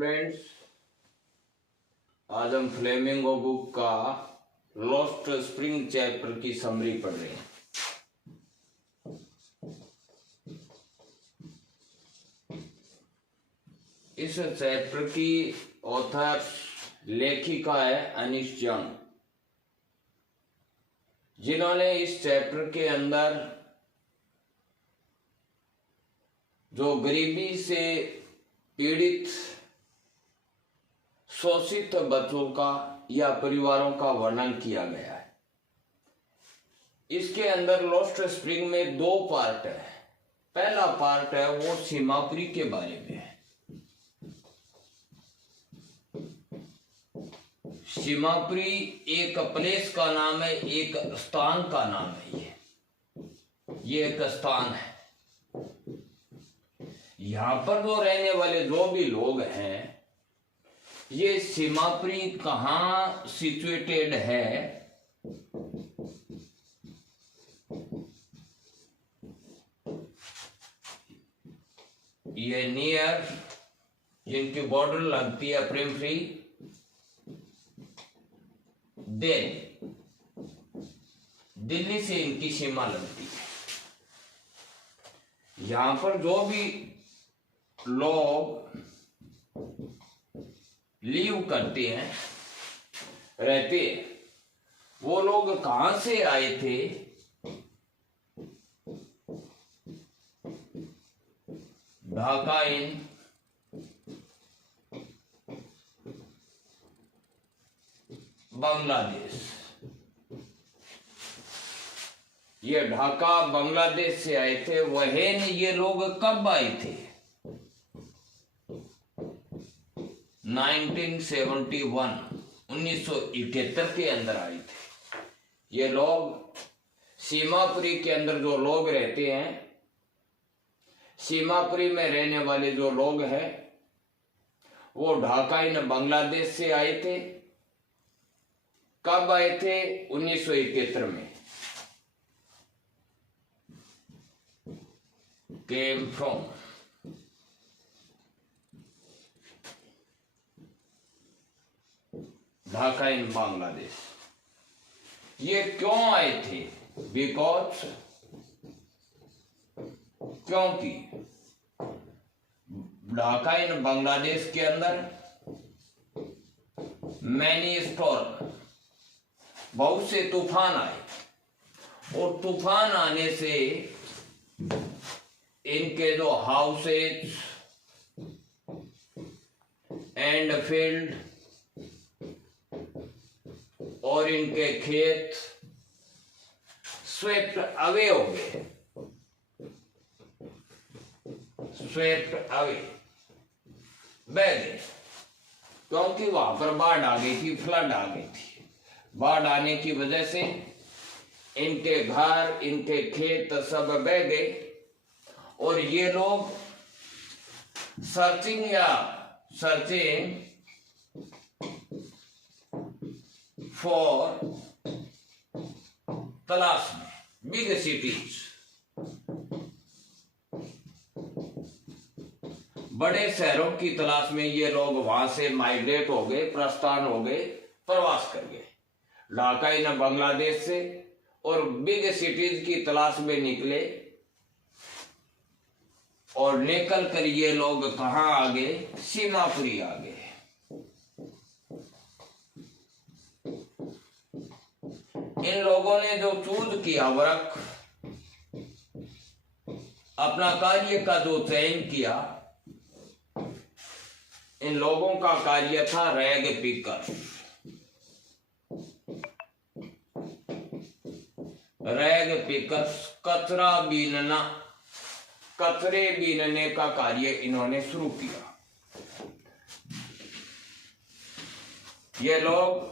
Students, आज हम flamingo book का लॉस्ट स्प्रिंग चैप्टर की समरी पढ़ रहे हैं। इस चैप्टर की ऑथर लेखिका है अनीश जंग, जिन्होंने इस चैप्टर के अंदर जो गरीबी से पीड़ित शोषित बच्चों का या परिवारों का वर्णन किया गया है। इसके अंदर लॉस्ट स्प्रिंग में दो पार्ट है। पहला पार्ट है वो सीमापुरी के बारे में है। सीमापुरी एक प्लेस का नाम है, एक स्थान का नाम है। ये एक स्थान है। यहाँ पर जो रहने वाले जो भी लोग हैं, ये सीमापुरी कहाँ सिचुएटेड है? ये नियर जिनकी बॉर्डर लगती है प्रिमफ्री, दिल्ली से इनकी सीमा लगती है। यहां पर जो भी लोग लीव करते हैं, रहते हैं, वो लोग कहां से आए थे? ढाका इन बांग्लादेश। ये ढाका बांग्लादेश से आए थे। वह ये लोग कब आए थे? 1971 के अंदर आए थे। ये लोग सीमापुरी के अंदर जो लोग रहते हैं, सीमापुरी में रहने वाले जो लोग हैं, वो ढाका इन बांग्लादेश से आए थे। कब आए थे? 1971 में। Came from ढाका इन बांग्लादेश। ये क्यों आए थे? बिकॉज क्योंकि ढाका इन बांग्लादेश के अंदर मैनी स्टॉर्म, बहुत से तूफान आए, और तूफान आने से इनके जो हाउसेज एंड फील्ड और इनके खेत स्वेप्ट अवे हो गए, स्वेप्ट अवे, बह गए, क्योंकि वहां पर बाढ़ आ गई थी, फ्लड आ गई थी। बाढ़ आने की वजह से इनके घर, इनके खेत सब बह गए, और ये लोग सर्चिंग फॉर तलाश में बिग सिटीज, बड़े शहरों की तलाश में ये लोग वहां से माइग्रेट हो गए, प्रस्थान हो गए, प्रवास कर गए ढाका इन बांग्लादेश से, और बिग सिटीज की तलाश में निकले। और निकल कर ये लोग कहां आ गए? सीमापुरी आ गए। इन लोगों ने जो चूज किया वर्क, अपना कार्य का जो चयन किया, इन लोगों का कार्य था रैग पिकर। रैग पिकर्स, कचरा बीनना, कचरे बीनने का कार्य इन्होंने शुरू किया। ये लोग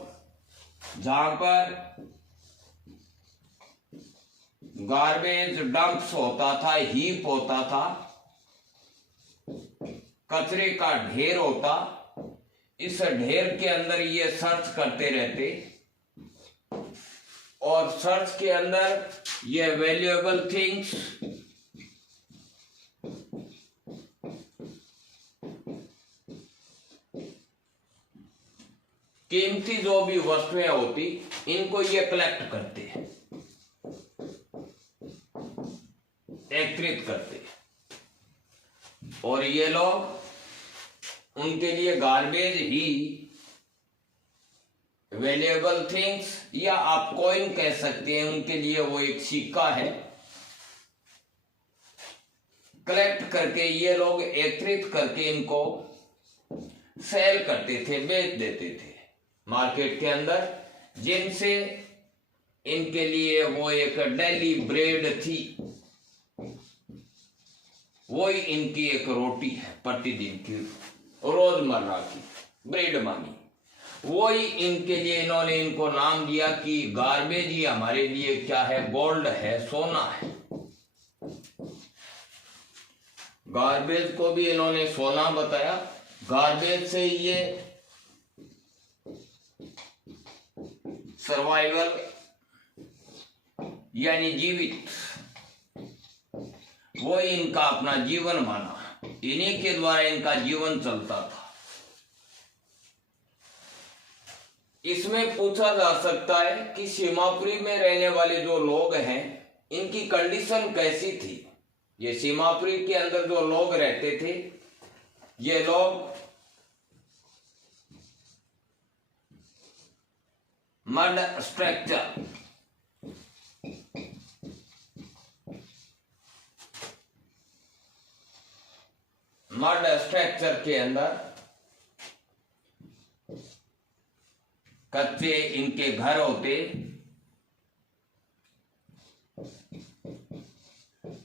जहां पर गार्बेज डंप्स होता था, हीप होता था, कचरे का ढेर होता, इस ढेर के अंदर ये सर्च करते रहते, और सर्च के अंदर ये वैल्यूएबल थिंग्स, कीमती जो भी वस्तुएं होती इनको ये कलेक्ट करते हैं, एकत्रित करते, और ये लोग उनके लिए गार्बेज ही वैल्यूएबल थिंग्स या आप कॉइन कह सकते हैं, उनके लिए वो एक सिक्का है, कलेक्ट करके ये लोग एकत्रित करके इनको सेल करते थे, बेच देते थे मार्केट के अंदर, जिनसे इनके लिए वो एक डेली ब्रेड थी, वही इनकी एक रोटी है प्रतिदिन की, रोजमर्रा की ब्रेड मानी, वही इनके लिए इन्होंने इनको नाम दिया कि गार्बेज ही हमारे लिए क्या है, गोल्ड है, सोना है। गार्बेज को भी इन्होंने सोना बताया। गार्बेज से ये सर्वाइवल यानी जीवित, वो इनका अपना जीवन माना, इन्हीं के द्वारा इनका जीवन चलता था। इसमें पूछा जा सकता है कि सीमापुरी में रहने वाले जो लोग हैं इनकी कंडीशन कैसी थी। ये सीमापुरी के अंदर जो लोग रहते थे, ये लोग मड स्ट्रक्चर, मड स्ट्रक्चर के अंदर कच्चे इनके घर होते,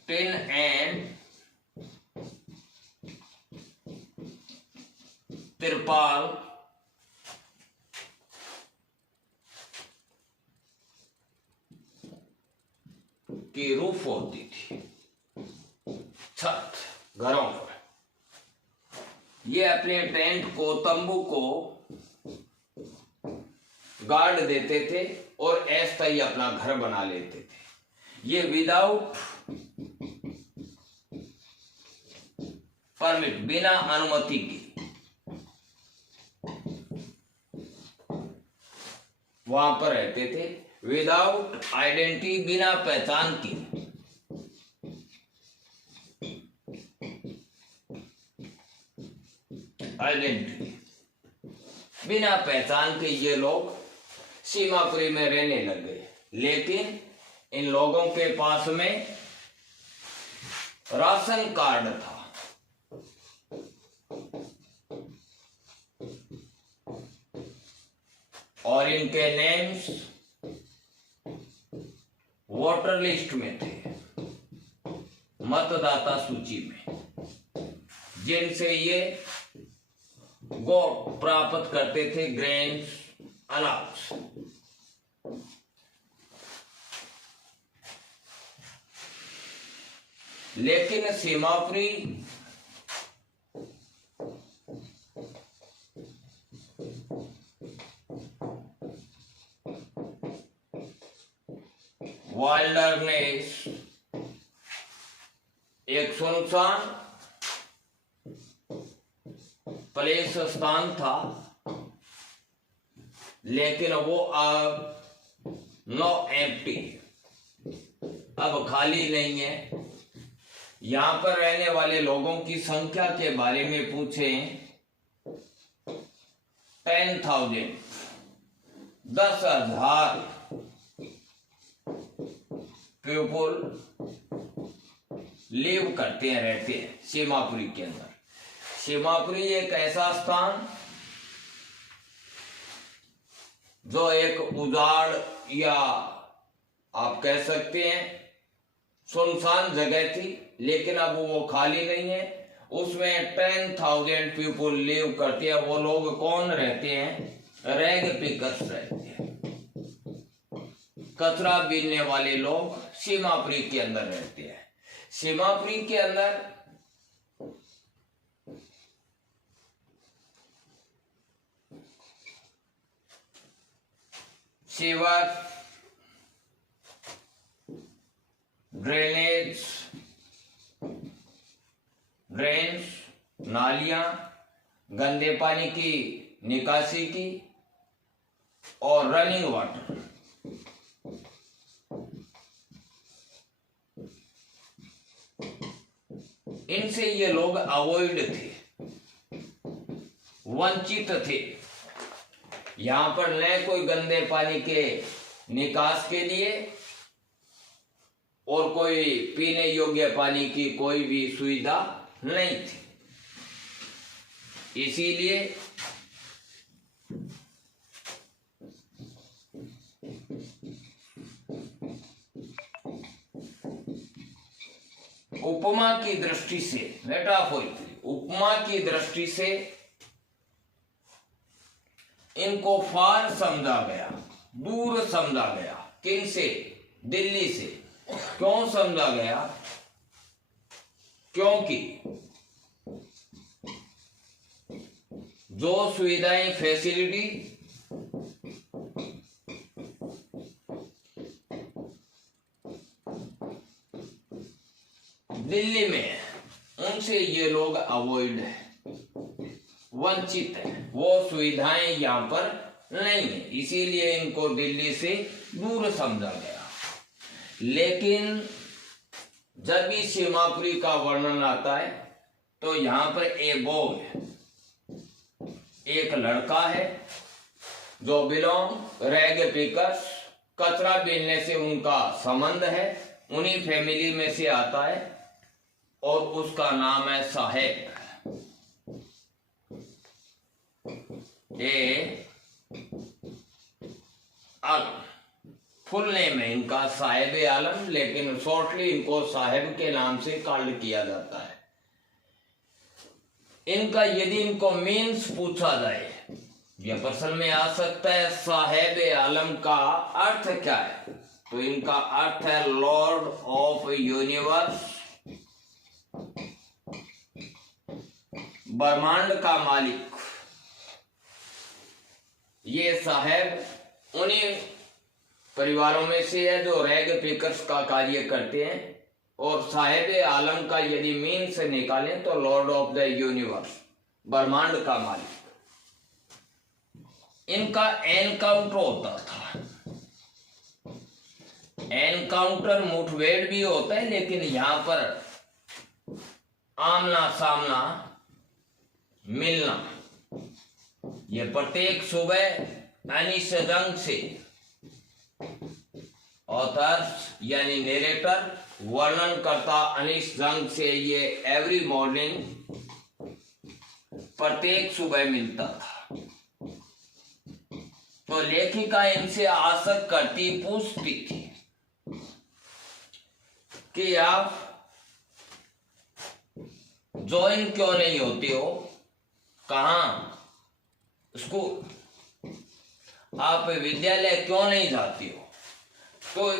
टिन एंड तिरपाल की रूफ होती थी, छत घरों पर। ये अपने टेंट को, तंबू को गार्ड देते थे और अस्थायी अपना घर बना लेते थे। ये विदाउट परमिट, बिना अनुमति के वहां पर रहते थे, विदाउट आइडेंटिटी, बिना पहचान की। आइडेंटिटी बिना पहचान के ये लोग सीमापुरी में रहने लग गए। लेकिन इन लोगों के पास में राशन कार्ड था, और इनके नेम्स वोटर लिस्ट में थे, मतदाता सूची में, जिनसे ये गोट प्राप्त करते थे, ग्रेन्स, अनाज। लेकिन सीमापुरी वाइल्डरनेस एक सुनसान प्लेस, स्थान था, लेकिन वो अब नो एम्प्टी, अब खाली नहीं है। यहां पर रहने वाले लोगों की संख्या के बारे में पूछें, 10,000, 10,000 पीपल लिव करते हैं, रहते हैं सीमापुरी के अंदर। सीमापुरी एक ऐसा स्थान जो एक उजाड़ या आप कह सकते हैं सुनसान जगह थी, लेकिन अब वो खाली नहीं है। उसमें 10,000 पीपल लिव करते हैं। वो लोग कौन रहते हैं? रैग पिकर्स रहते हैं, कचरा बीनने वाले लोग सीमापुरी के अंदर रहते हैं। सीमापुरी के अंदर सीवर, ड्रेनेज, ड्रेन्स, नालियां, गंदे पानी की निकासी की और रनिंग वाटर। इनसे ये लोग अवॉइड थे, वंचित थे। यहां पर न कोई गंदे पानी के निकास के लिए और कोई पीने योग्य पानी की कोई भी सुविधा नहीं थी। इसीलिए उपमा की दृष्टि से, मेटाफोरिकली उपमा की दृष्टि से इनको फार समझा गया, दूर समझा गया। किन से? दिल्ली से। क्यों समझा गया? क्योंकि जो सुविधाएं, फैसिलिटी दिल्ली में है, उनसे ये लोग अवॉइड है, वंचित है। वो सुविधाएं यहाँ पर नहीं है, इसीलिए इनको दिल्ली से दूर समझा गया। लेकिन जब भी सीमापुरी का वर्णन आता है तो यहाँ पर ए बॉय, एक लड़का है जो बिलोंग रैग पिकर्स, कचरा बीनने से उनका संबंध है, उन्हीं फैमिली में से आता है और उसका नाम है साहेब। ए आलम, फुल नेम है इनका साहेब आलम, लेकिन शॉर्टली इनको साहेब के नाम से कॉल्ड किया जाता है। इनका यदि इनको मीन्स पूछा जाए, यह प्रश्न में आ सकता है साहेब आलम का अर्थ क्या है, तो इनका अर्थ है लॉर्ड ऑफ यूनिवर्स, ब्रह्मांड का मालिक। ये साहेब उन्हीं परिवारों में से है जो रैग पिकर्स का कार्य करते हैं, और साहेब आलम का यदि मीन से निकालें तो लॉर्ड ऑफ द यूनिवर्स, ब्रह्मांड का मालिक। इनका एनकाउंटर होता था। एनकाउंटर मुठभेड़ भी होता है, लेकिन यहां पर आमना सामना मिलना, ये प्रत्येक सुबह अनिश जंग से, ऑथर यानी नेरेटर, वर्णन करता अनिश जंग से ये एवरी मॉर्निंग प्रत्येक सुबह मिलता था। तो लेखिका इनसे आशा करती, पूछती थी कि आप ज्वाइन क्यों नहीं होते हो, कहाँ स्कूल, आप विद्यालय क्यों नहीं जाती हो। तो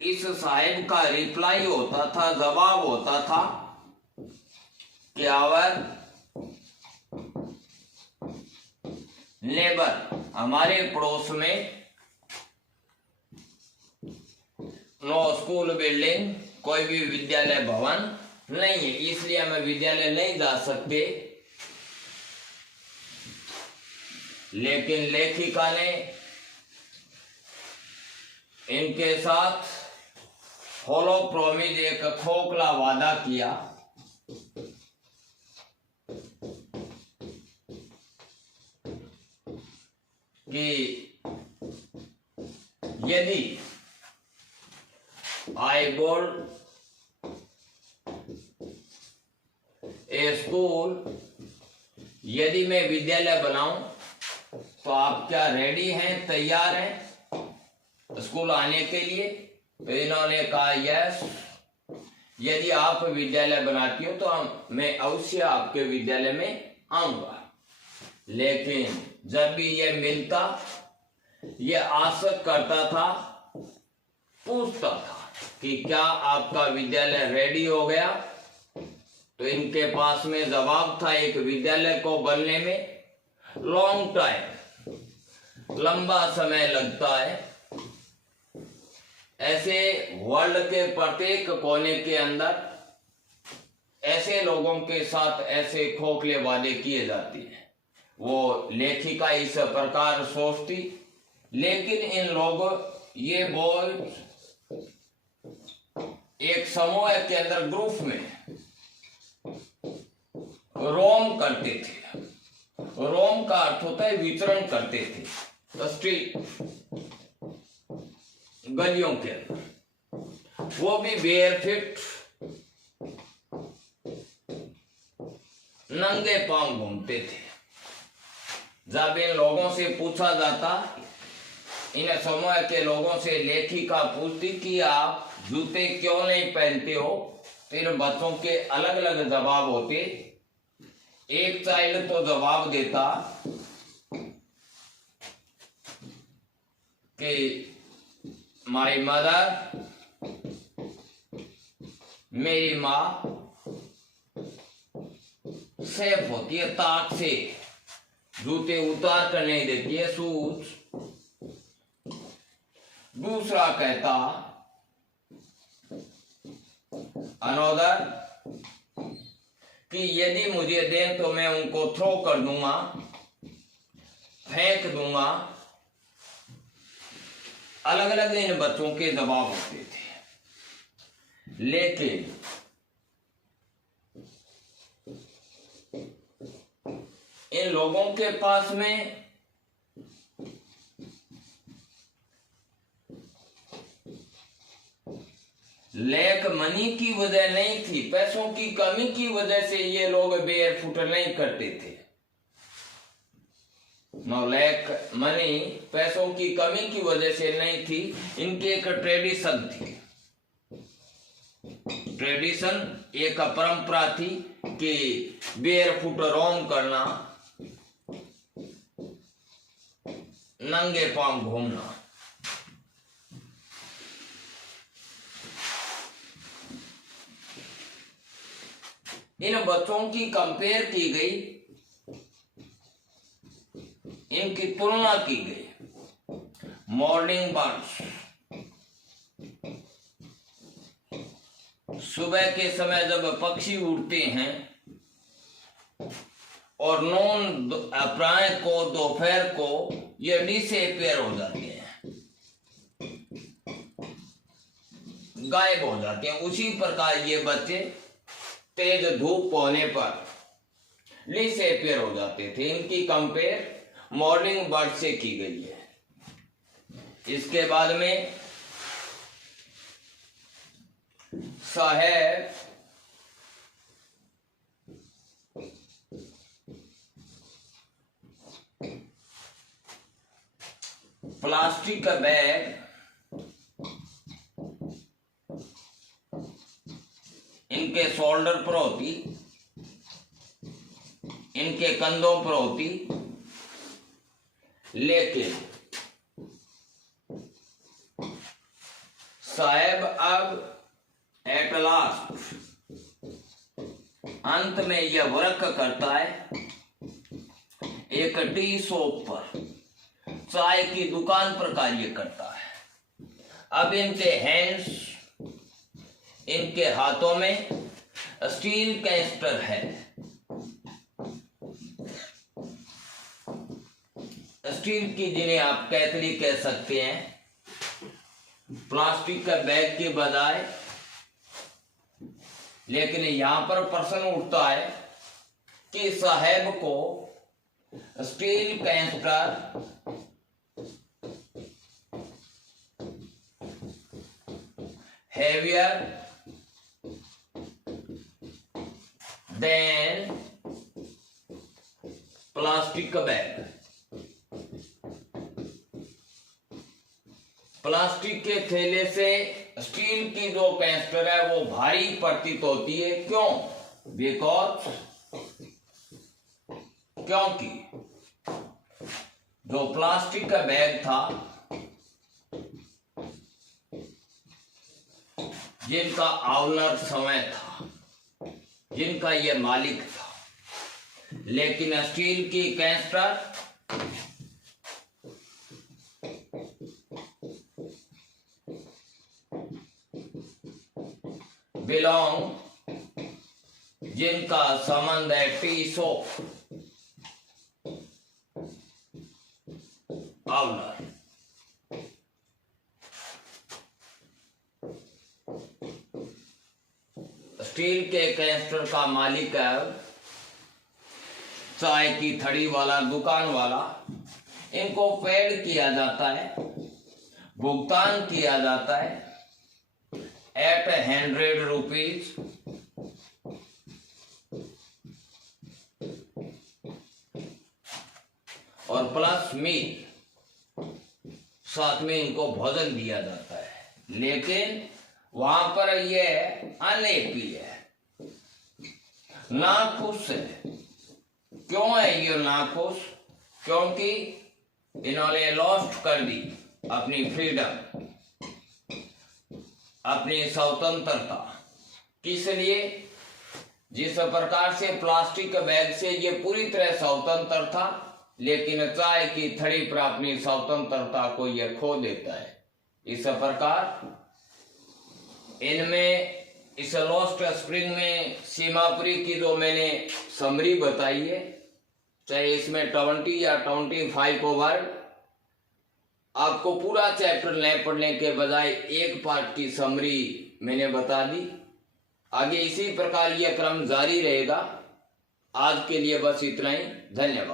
इस साहिब का रिप्लाई होता था, जवाब होता था कि आवर नेबर, हमारे पड़ोस में नो स्कूल बिल्डिंग, कोई भी विद्यालय भवन नहीं है, इसलिए हमें विद्यालय नहीं जा सकते। लेकिन लेखिका ने इनके साथ हॉलो प्रॉमिस, एक खोखला वादा किया कि यदि आई बोर्ड ए स्कूल, यदि मैं विद्यालय बनाऊं तो आप क्या रेडी हैं, तैयार हैं स्कूल आने के लिए। तो इन्होंने कहा यस, यदि आप विद्यालय बनाती हो तो मैं अवश्य आपके विद्यालय में आऊंगा। लेकिन जब भी ये मिलता, ये आशा करता था, पूछता था कि क्या आपका विद्यालय रेडी हो गया। तो इनके पास में जवाब था, एक विद्यालय को बनने में लॉन्ग टाइम, लंबा समय लगता है। ऐसे वर्ल्ड के प्रत्येक कोने के अंदर ऐसे लोगों के साथ ऐसे खोखले वादे किए जाते हैं। वो लेखिका इस प्रकार सोचती लेकिन इन लोगों ये बॉयज एक समूह के अंदर ग्रुप में रोम करते थे। रोम का अर्थ होता है विचरण करते थे स्ट्रीट गलियों के अंदर, वो भी बेयरफिट नंगे पांव घूमते थे। जब इन लोगों से पूछा जाता, इन समूह के लोगों से लेखिका पूछती कि आप जूते क्यों नहीं पहनते हो, तो इन बच्चों के अलग अलग जवाब होते। एक चाइल्ड तो जवाब देता कि माई मदर, मेरी माँ सेफ होती है, ताक से जूते उतार कर नहीं देती है, शूज। दूसरा कहता अनोदर कि यदि मुझे दें तो मैं उनको थ्रो कर दूंगा, फेंक दूंगा। अलग अलग इन बच्चों के जवाब होते थे। लेकिन इन लोगों के पास में लैक मनी की वजह नहीं थी, पैसों की कमी की वजह से ये लोग बेयरफुट नहीं करते थे। नो लैक मनी, पैसों की कमी की वजह से नहीं थी, इनकी एक ट्रेडिशन थी। ट्रेडिशन एक परंपरा थी कि बेयरफुट रोम करना, नंगे पांव घूमना। इन बच्चों की कंपेयर की गई, इनकी तुलना की गई। मॉर्निंग बर्ड्स, सुबह के समय जब पक्षी उड़ते हैं और नून प्राय को दोपहर को ये डिसअपीयर हो जाते हैं, गायब हो जाते हैं। उसी प्रकार ये बच्चे तेज धूप होने पर डिसअपीयर हो जाते थे। इनकी कंपेयर मॉर्निंग बर्ड से की गई है। इसके बाद में साहेब प्लास्टिक का बैग इनके शोल्डर पर होती, इनके कंधों पर होती। लेकिन साहेब अब एट लास्ट अंत में यह वर्क करता है एक टी शॉप पर, चाय की दुकान पर कार्य करता है। अब इनके हैंड्स, इनके हाथों में स्टील कैस्टर है। स्टील की, जिन्हें आप कैतली कह सकते हैं, प्लास्टिक का बैग के बजाय। लेकिन यहां पर प्रश्न उठता है कि साहेब को steel castor heavier than plastic bag। Plastic के थैले से स्टील की जो कैस्टर है वो भारी प्रतीत होती है। क्यों? बिकॉज, क्योंकि जो प्लास्टिक का बैग था, जिनका ऑनर समय था, जिनका ये मालिक था, लेकिन स्टील की कैस्टर बिलोंग, जिनका संबंध है टी शॉप ऑनर। स्टील के कैंस्टर का मालिक है, चाय की थड़ी वाला, दुकान वाला, इनको पेड किया जाता है, भुगतान किया जाता है एट 100 रुपीज, और प्लस मील, साथ में इनको भोजन दिया जाता है। लेकिन वहां पर यह अनएपी है, नाखुश है। क्यों है ये नाखुश? क्योंकि इन्होंने लॉस्ट कर दी अपनी फ्रीडम, अपनी स्वतंत्रता। किस लिए? जिस प्रकार से प्लास्टिक बैग से ये पूरी तरह स्वतंत्र था, लेकिन चाय की थड़ी पर अपनी स्वतंत्रता को यह खो देता है। इस प्रकार इनमें, इस लॉस्ट स्प्रिंग में सीमापुरी की जो मैंने समरी बताई है, चाहे इसमें 20 या 25 वर्ड, आपको पूरा चैप्टर न पढ़ने के बजाय एक पार्ट की समरी मैंने बता दी। आगे इसी प्रकार यह क्रम जारी रहेगा। आज के लिए बस इतना ही। धन्यवाद।